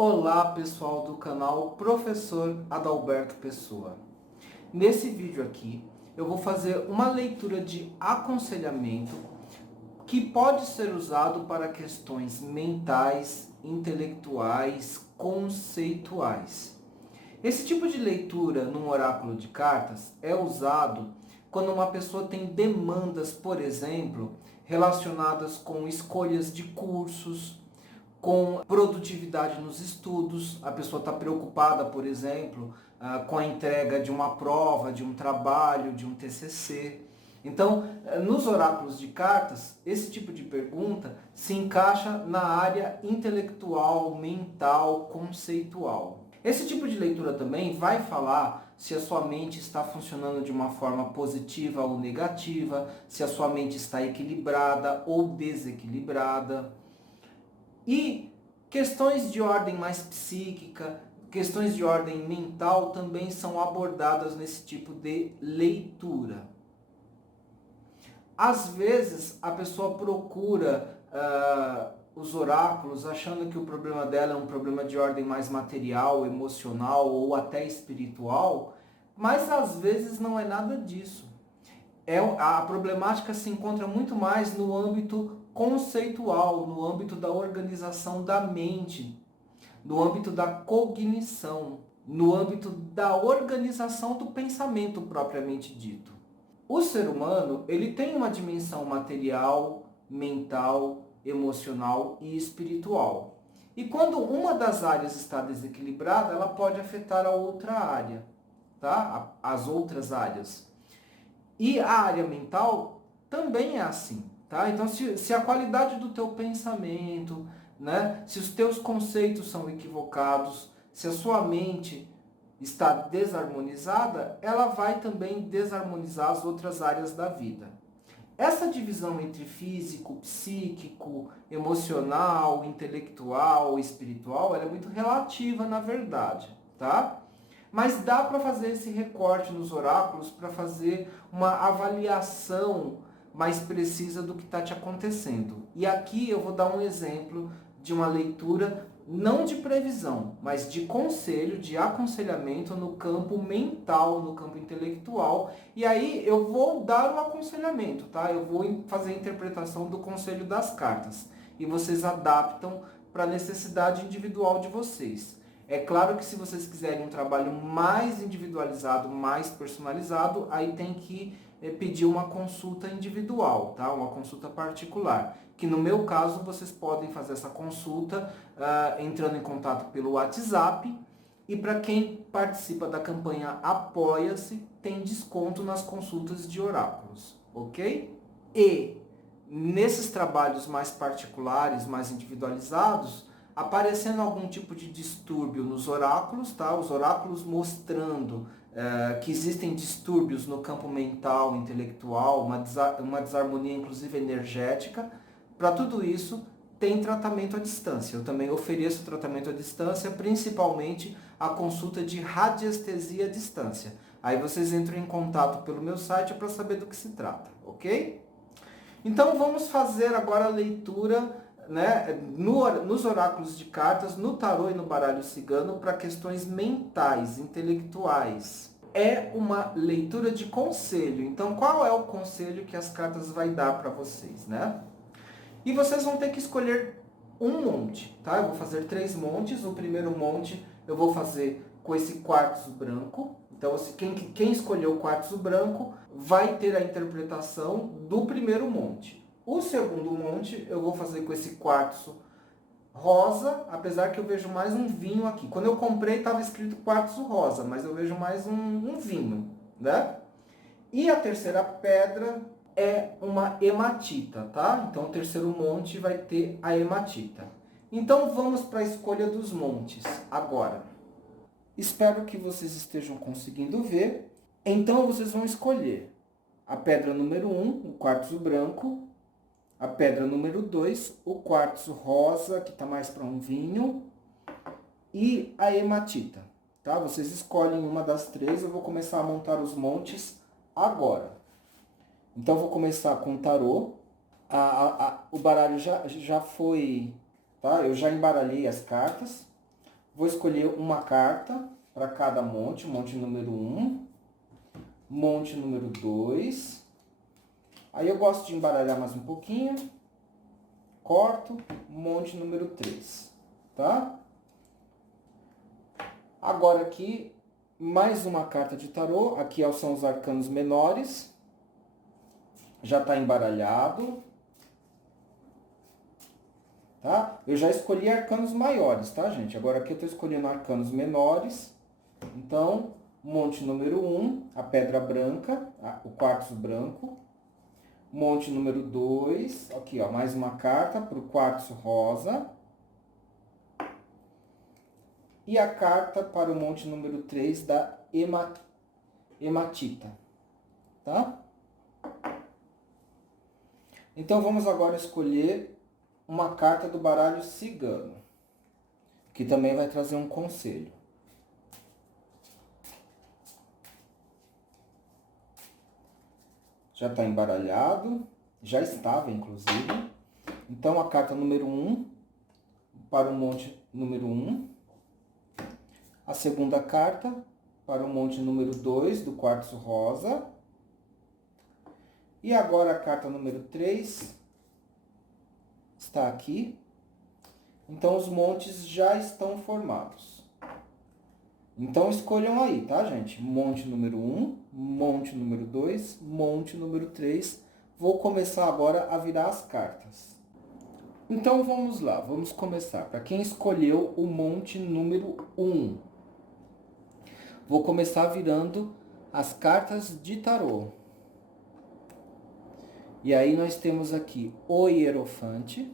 Olá pessoal do canal Professor Adalberto Pessoa. Nesse vídeo aqui eu vou fazer uma leitura de aconselhamento que pode ser usado para questões mentais, intelectuais, conceituais. Esse tipo de leitura num oráculo de cartas é usado quando uma pessoa tem demandas, por exemplo, relacionadas com escolhas de cursos, com produtividade nos estudos. A pessoa está preocupada, por exemplo, com a entrega de uma prova, de um trabalho, de um TCC. Então, nos oráculos de cartas, esse tipo de pergunta se encaixa na área intelectual, mental, conceitual. Esse tipo de leitura também vai falar se a sua mente está funcionando de uma forma positiva ou negativa, se a sua mente está equilibrada ou desequilibrada. E questões de ordem mais psíquica, questões de ordem mental também são abordadas nesse tipo de leitura. Às vezes a pessoa procura os oráculos achando que o problema dela é um problema de ordem mais material, emocional ou até espiritual, mas às vezes não é nada disso. A problemática se encontra muito mais no âmbito conceitual, no âmbito da organização da mente, no âmbito da cognição, no âmbito da organização do pensamento propriamente dito. O ser humano, ele tem uma dimensão material, mental, emocional e espiritual. E quando uma das áreas está desequilibrada, ela pode afetar a outra área, tá? As outras áreas. E a área mental também é assim, tá? Então, se a qualidade do teu pensamento, né, se os teus conceitos são equivocados, se a sua mente está desarmonizada, ela vai também desarmonizar as outras áreas da vida. Essa divisão entre físico, psíquico, emocional, intelectual, espiritual, ela é muito relativa na verdade, tá? Mas dá para fazer esse recorte nos oráculos para fazer uma avaliação mais precisa do que está te acontecendo. E aqui eu vou dar um exemplo de uma leitura não de previsão, mas de conselho, de aconselhamento no campo mental, no campo intelectual. E aí eu vou dar o aconselhamento, tá? Eu vou fazer a interpretação do conselho das cartas. E vocês adaptam para a necessidade individual de vocês. É claro que se vocês quiserem um trabalho mais individualizado, mais personalizado, aí tem que pedir uma consulta individual, tá? Uma consulta particular. Que no meu caso, vocês podem fazer essa consulta entrando em contato pelo WhatsApp. E para quem participa da campanha Apoia-se, tem desconto nas consultas de oráculos, ok? E nesses trabalhos mais particulares, mais individualizados, aparecendo algum tipo de distúrbio nos oráculos, tá? Os oráculos mostrando que existem distúrbios no campo mental, intelectual, uma desarmonia inclusive energética. Para tudo isso, tem tratamento à distância. Eu também ofereço tratamento à distância, principalmente a consulta de radiestesia à distância. Aí vocês entram em contato pelo meu site para saber do que se trata, ok? Então vamos fazer agora a leitura, né, nos oráculos de cartas, no tarô e no baralho cigano para questões mentais, intelectuais. É uma leitura de conselho. Então qual é o conselho que as cartas vai dar para vocês, né? E vocês vão ter que escolher um monte, tá? Eu vou fazer 3 montes. O primeiro monte eu vou fazer com esse quartzo branco. Então, quem escolheu o quartzo branco vai ter a interpretação do primeiro monte. O segundo monte eu vou fazer com esse quartzo rosa, apesar que eu vejo mais um vinho aqui. Quando eu comprei estava escrito quartzo rosa, mas eu vejo mais um vinho, né? E a terceira pedra é uma hematita, tá? Então o terceiro monte vai ter a hematita. Então vamos para a escolha dos montes agora. Espero que vocês estejam conseguindo ver. Então vocês vão escolher a pedra número 1, o quartzo branco, a pedra número 2, o quartzo rosa, que está mais para um vinho, e a hematita, tá? Vocês escolhem uma das 3, eu vou começar a montar os montes agora. Então vou começar com o tarô. O baralho já foi, tá? Eu já embaralhei as cartas. vou escolher uma carta para cada monte, monte número 1, monte número 2. Aí eu gosto de embaralhar mais um pouquinho, corto, monte número 3, tá? Agora aqui, mais uma carta de tarô, aqui são os arcanos menores, já está embaralhado, tá? Eu já escolhi arcanos maiores, tá, gente? Agora aqui eu estou escolhendo arcanos menores, então, monte número 1, a pedra branca, o quartzo branco, monte número 2, aqui ó, mais uma carta para o quartzo rosa, e a carta para o monte número 3 da hematita, tá? Então vamos agora escolher uma carta do baralho cigano, que também vai trazer um conselho. Já está embaralhado, já estava inclusive. Então a carta número 1 para o monte número 1. A segunda carta para o monte número 2 do quartzo rosa. E agora a carta número 3 está aqui. Então os montes já estão formados. Então escolham aí, tá, gente? Monte número 1, monte número 2, monte número 3. Vou começar agora a virar as cartas. Então vamos lá, vamos começar. Para quem escolheu o monte número 1, vou começar virando as cartas de tarô. E aí nós temos aqui o Hierofante,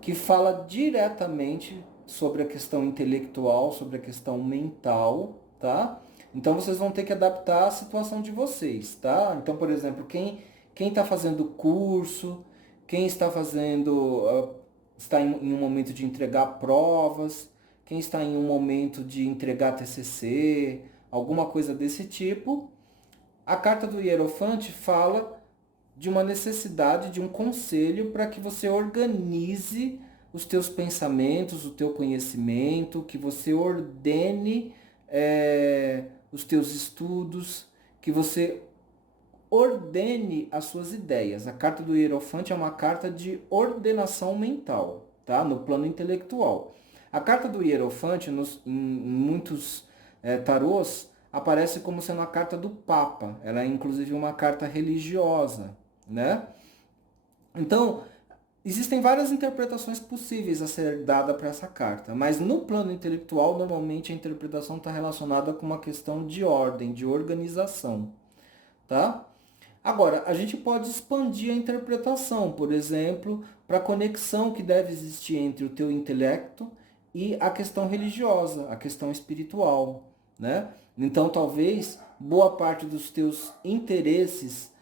que fala diretamente sobre a questão intelectual, sobre a questão mental, tá? Então vocês vão ter que adaptar a situação de vocês, tá? Então, por exemplo, quem está fazendo curso, quem está fazendo, está em um momento de entregar provas, quem está em um momento de entregar TCC, alguma coisa desse tipo, a carta do Hierofante fala de uma necessidade, de um conselho para que você organize os teus pensamentos, o teu conhecimento, que você ordene os teus estudos, que você ordene as suas ideias. A carta do Hierofante é uma carta de ordenação mental, tá? No plano intelectual. A carta do Hierofante, em muitos tarôs, aparece como sendo a carta do Papa. Ela é inclusive uma carta religiosa, né? Então, existem várias interpretações possíveis a ser dada para essa carta, mas no plano intelectual, normalmente a interpretação está relacionada com uma questão de ordem, de organização, tá? Agora, a gente pode expandir a interpretação, por exemplo, para a conexão que deve existir entre o teu intelecto e a questão religiosa, a questão espiritual, né? Então, talvez boa parte dos teus interesses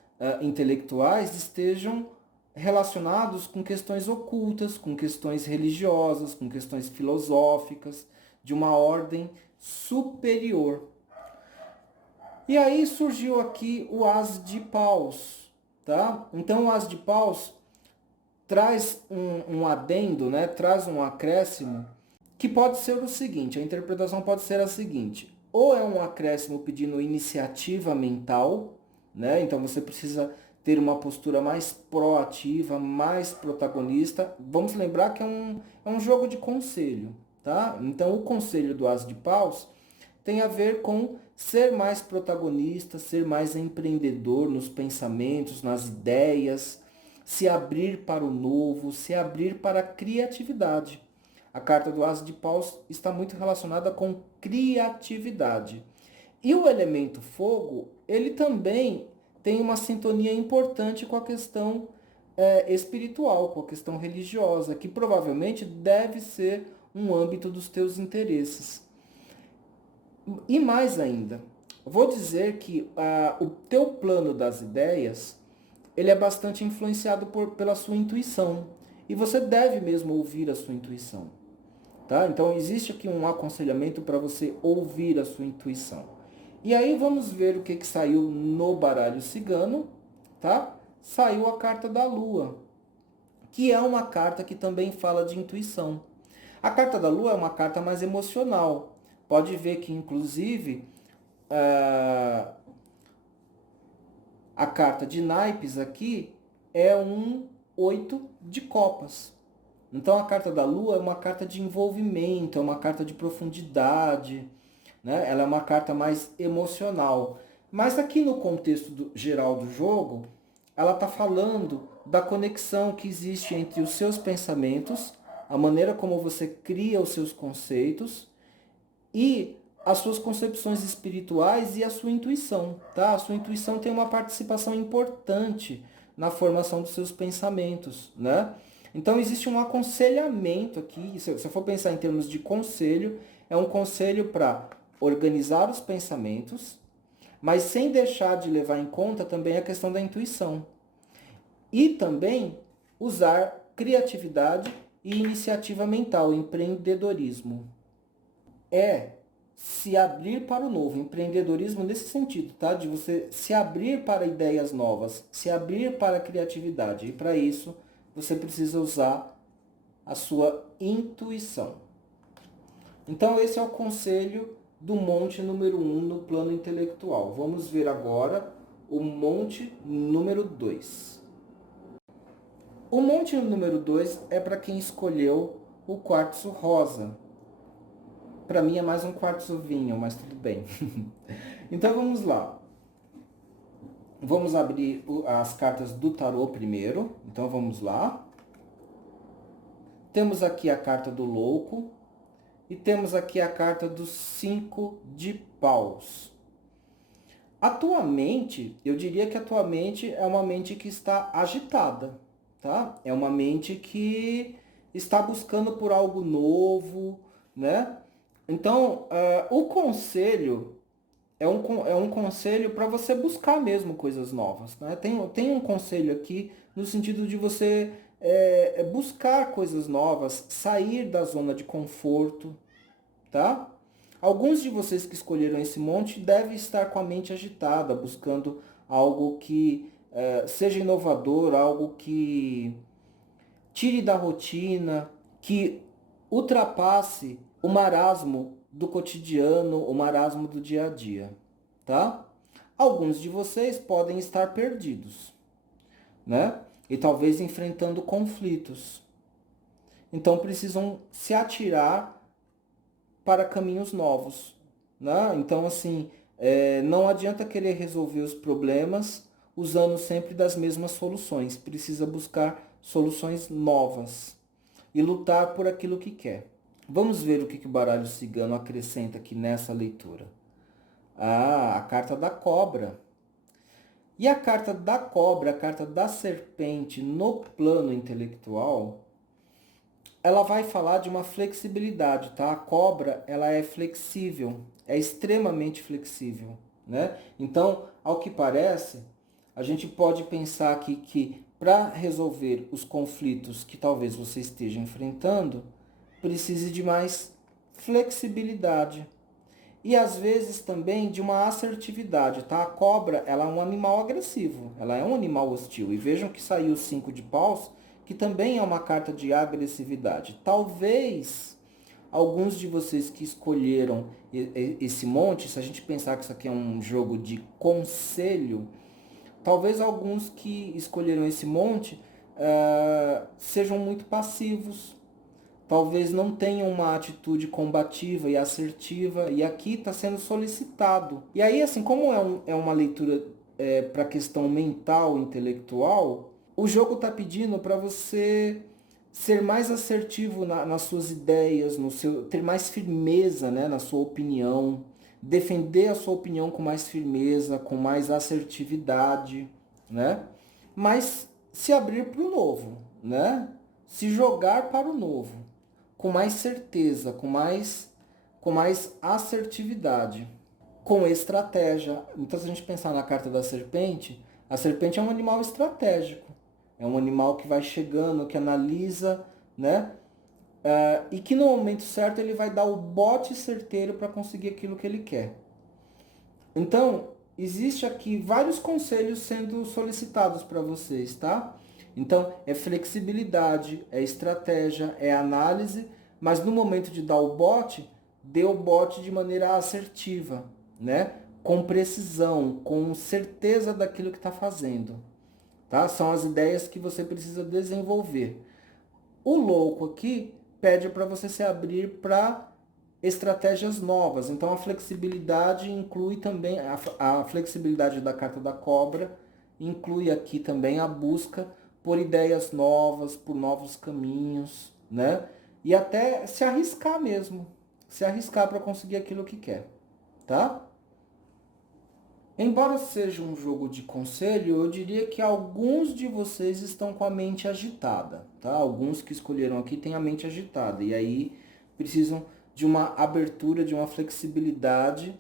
intelectuais estejam relacionados com questões ocultas, com questões religiosas, com questões filosóficas, de uma ordem superior. E aí surgiu aqui o As de Paus, tá? Então o As de Paus traz um adendo, né? Traz um acréscimo, que pode ser o seguinte, a interpretação pode ser a seguinte: ou é um acréscimo pedindo iniciativa mental, né? Então você precisa ter uma postura mais proativa, mais protagonista. Vamos lembrar que é um jogo de conselho, tá? Então o conselho do As de Paus tem a ver com ser mais protagonista, ser mais empreendedor nos pensamentos, nas ideias, se abrir para o novo, se abrir para a criatividade. A carta do As de Paus está muito relacionada com criatividade. E o elemento fogo, ele também tem uma sintonia importante com a questão espiritual, com a questão religiosa, que provavelmente deve ser um âmbito dos teus interesses. E mais ainda, vou dizer que o teu plano das ideias, ele é bastante influenciado pela sua intuição. E você deve mesmo ouvir a sua intuição, tá? Então existe aqui um aconselhamento para você ouvir a sua intuição. E aí vamos ver o que saiu no baralho cigano, tá? Saiu a carta da Lua, que é uma carta que também fala de intuição. A carta da Lua é uma carta mais emocional. Pode ver que, inclusive, a carta de naipes aqui é um 8 de copas. Então a carta da Lua é uma carta de envolvimento, é uma carta de profundidade, né? Ela é uma carta mais emocional. Mas aqui no contexto geral do jogo, ela está falando da conexão que existe entre os seus pensamentos, a maneira como você cria os seus conceitos e as suas concepções espirituais e a sua intuição, tá? A sua intuição tem uma participação importante na formação dos seus pensamentos, né? Então existe um aconselhamento aqui, se eu for pensar em termos de conselho, é um conselho para organizar os pensamentos, mas sem deixar de levar em conta também a questão da intuição. E também usar criatividade e iniciativa mental, empreendedorismo. É se abrir para o novo, empreendedorismo nesse sentido, tá? De você se abrir para ideias novas, se abrir para a criatividade. E para isso, você precisa usar a sua intuição. Então esse é o conselho do monte número 1 no plano intelectual. Vamos ver agora o monte número 2. O monte número 2 é para quem escolheu o quartzo rosa. Para mim é mais um quartzo vinho, mas tudo bem. Então vamos lá. Vamos abrir as cartas do tarô primeiro. Então vamos lá. Temos aqui a carta do louco. E temos aqui a carta dos 5 de paus. Atualmente, eu diria que atualmente é uma mente que está agitada, tá? É uma mente que está buscando por algo novo, né? Então, o conselho é um conselho para você buscar mesmo coisas novas, né? Tem um conselho aqui no sentido de você buscar coisas novas, sair da zona de conforto, tá? Alguns de vocês que escolheram esse monte devem estar com a mente agitada, buscando algo que seja inovador, algo que tire da rotina, que ultrapasse o marasmo do cotidiano, o marasmo do dia a dia, tá? Alguns de vocês podem estar perdidos, né? E talvez enfrentando conflitos. Então precisam se atirar para caminhos novos, né? Então, assim, não adianta querer resolver os problemas usando sempre das mesmas soluções. Precisa buscar soluções novas e lutar por aquilo que quer. Vamos ver o que o baralho cigano acrescenta aqui nessa leitura. A carta da cobra. E a carta da cobra, a carta da serpente no plano intelectual, ela vai falar de uma flexibilidade, tá? A cobra, ela é flexível, é extremamente flexível, né? Então, ao que parece, a gente pode pensar aqui que para resolver os conflitos que talvez você esteja enfrentando, precise de mais flexibilidade. E às vezes também de uma assertividade, tá? A cobra, ela é um animal agressivo, ela é um animal hostil. E vejam que saiu o 5 de paus, que também é uma carta de agressividade. Talvez alguns de vocês que escolheram esse monte, se a gente pensar que isso aqui é um jogo de conselho, talvez alguns que escolheram esse monte sejam muito passivos, talvez não tenham uma atitude combativa e assertiva, e aqui está sendo solicitado. E aí, assim, como é uma leitura para a questão mental, intelectual, o jogo está pedindo para você ser mais assertivo nas suas ideias, ter mais firmeza, né, na sua opinião, defender a sua opinião com mais firmeza, com mais assertividade, né? Mas se abrir para o novo, né? Se jogar para o novo, com mais certeza, com mais assertividade, com estratégia. Então, se a gente pensar na carta da serpente, a serpente é um animal estratégico. É um animal que vai chegando, que analisa, né? E que no momento certo ele vai dar o bote certeiro para conseguir aquilo que ele quer. Então, existe aqui vários conselhos sendo solicitados para vocês, tá? Então, é flexibilidade, é estratégia, é análise, mas no momento de dar o bote, dê o bote de maneira assertiva, né? Com precisão, com certeza daquilo que está fazendo. Tá? São as ideias que você precisa desenvolver. O louco aqui pede para você se abrir para estratégias novas. Então a flexibilidade inclui também a flexibilidade da carta da cobra, inclui aqui também a busca por ideias novas, por novos caminhos, né? E até se arriscar mesmo, se arriscar para conseguir aquilo que quer, tá? Embora seja um jogo de conselho, eu diria que alguns de vocês estão com a mente agitada, tá? Alguns que escolheram aqui têm a mente agitada e aí precisam de uma abertura, de uma flexibilidade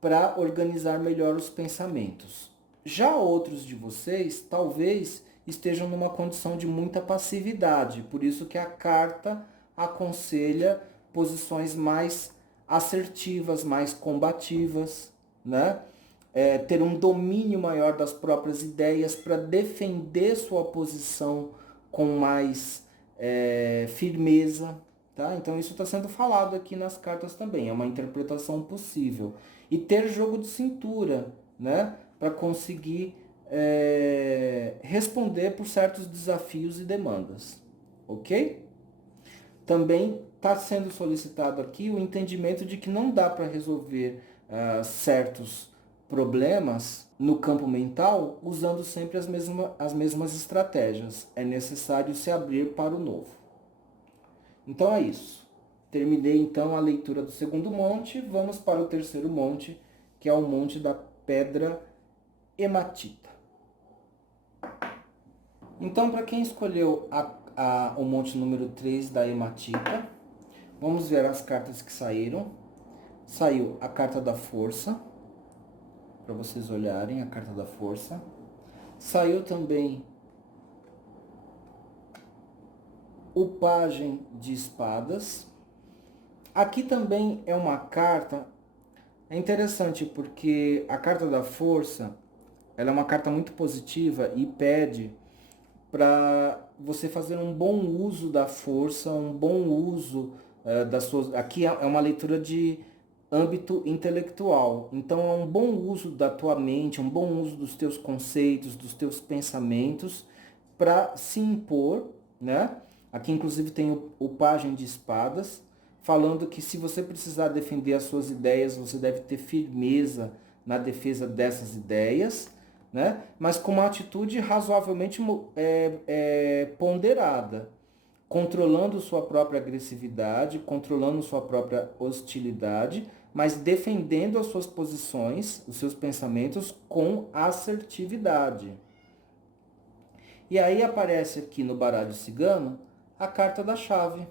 para organizar melhor os pensamentos. Já outros de vocês talvez estejam numa condição de muita passividade, por isso que a carta aconselha posições mais assertivas, mais combativas, né? Ter um domínio maior das próprias ideias para defender sua posição com mais firmeza. Tá? Então isso está sendo falado aqui nas cartas também, é uma interpretação possível. E ter jogo de cintura, né? Para conseguir responder por certos desafios e demandas. Ok? Também está sendo solicitado aqui o entendimento de que não dá para resolver certos problemas no campo mental usando sempre as mesmas estratégias. É necessário se abrir para o novo. Então é isso. Terminei então a leitura do segundo monte. Vamos para o terceiro monte, que é o monte da pedra hematita. Então, para quem escolheu o monte número 3 da hematita, vamos ver as cartas que saíram. Saiu a carta da força, para vocês olharem a carta da força. Saiu também o pajem de espadas. Aqui também é uma carta, é interessante porque a carta da força, ela é uma carta muito positiva e pede para você fazer um bom uso da força, um bom uso das suas... Aqui é uma leitura de âmbito intelectual. Então é um bom uso da tua mente, um bom uso dos teus conceitos, dos teus pensamentos para se impor, né? Aqui inclusive tem o pajem de espadas, falando que se você precisar defender as suas ideias, você deve ter firmeza na defesa dessas ideias, né? Mas com uma atitude razoavelmente ponderada, controlando sua própria agressividade, controlando sua própria hostilidade, mas defendendo as suas posições, os seus pensamentos com assertividade. E aí aparece aqui no baralho cigano a carta da chave,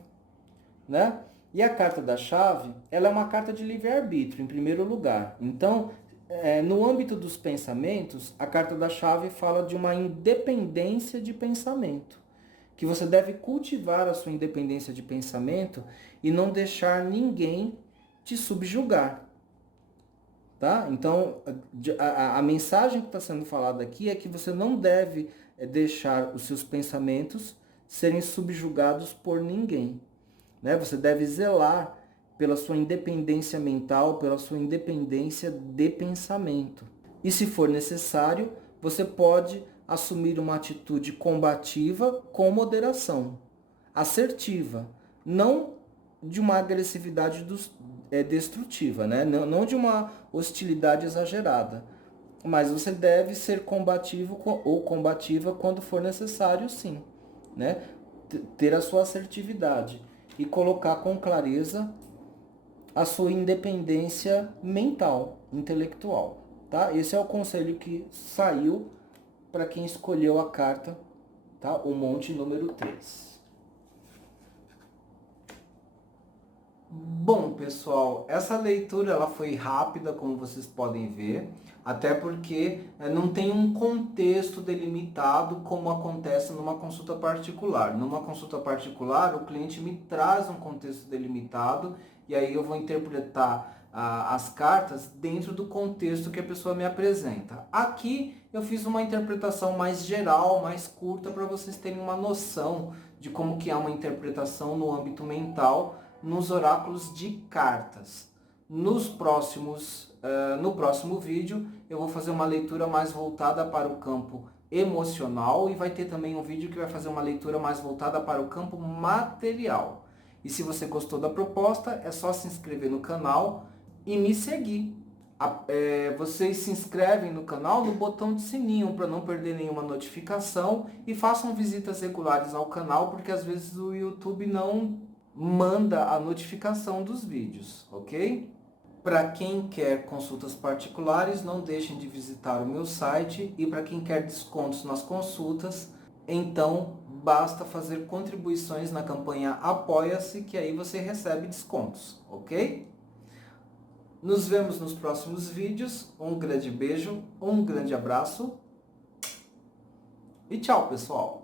né? E a carta da chave, ela é uma carta de livre-arbítrio, em primeiro lugar. Então, no âmbito dos pensamentos, a carta da chave fala de uma independência de pensamento. Que você deve cultivar a sua independência de pensamento e não deixar ninguém te subjugar. Tá? Então, a mensagem que está sendo falada aqui é que você não deve deixar os seus pensamentos serem subjugados por ninguém. Né? Você deve zelar pela sua independência mental, pela sua independência de pensamento. E se for necessário, você pode assumir uma atitude combativa com moderação, assertiva, não de uma agressividade destrutiva, né? Não de uma hostilidade exagerada. Mas você deve ser combativo ou combativa quando for necessário, sim. Né? Ter a sua assertividade e colocar com clareza a sua independência mental, intelectual. Tá? Esse é o conselho que saiu para quem escolheu a carta, tá? O monte número 3. Bom, pessoal, essa leitura ela foi rápida, como vocês podem ver, até porque não tem um contexto delimitado como acontece numa consulta particular. Numa consulta particular, o cliente me traz um contexto delimitado e aí eu vou interpretar as cartas dentro do contexto que a pessoa me apresenta. Aqui eu fiz uma interpretação mais geral, mais curta, para vocês terem uma noção de como que é uma interpretação no âmbito mental nos oráculos de cartas. No próximo vídeo eu vou fazer uma leitura mais voltada para o campo emocional e vai ter também um vídeo que vai fazer uma leitura mais voltada para o campo material. E se você gostou da proposta, é só se inscrever no canal e me seguir. Vocês se inscrevem no canal no botão de sininho para não perder nenhuma notificação e façam visitas regulares ao canal, porque às vezes o YouTube não manda a notificação dos vídeos, ok? Para quem quer consultas particulares, não deixem de visitar o meu site, e para quem quer descontos nas consultas, então basta fazer contribuições na campanha Apoia-se, que aí você recebe descontos, ok? Nos vemos nos próximos vídeos. Um grande beijo, um grande abraço e tchau, pessoal!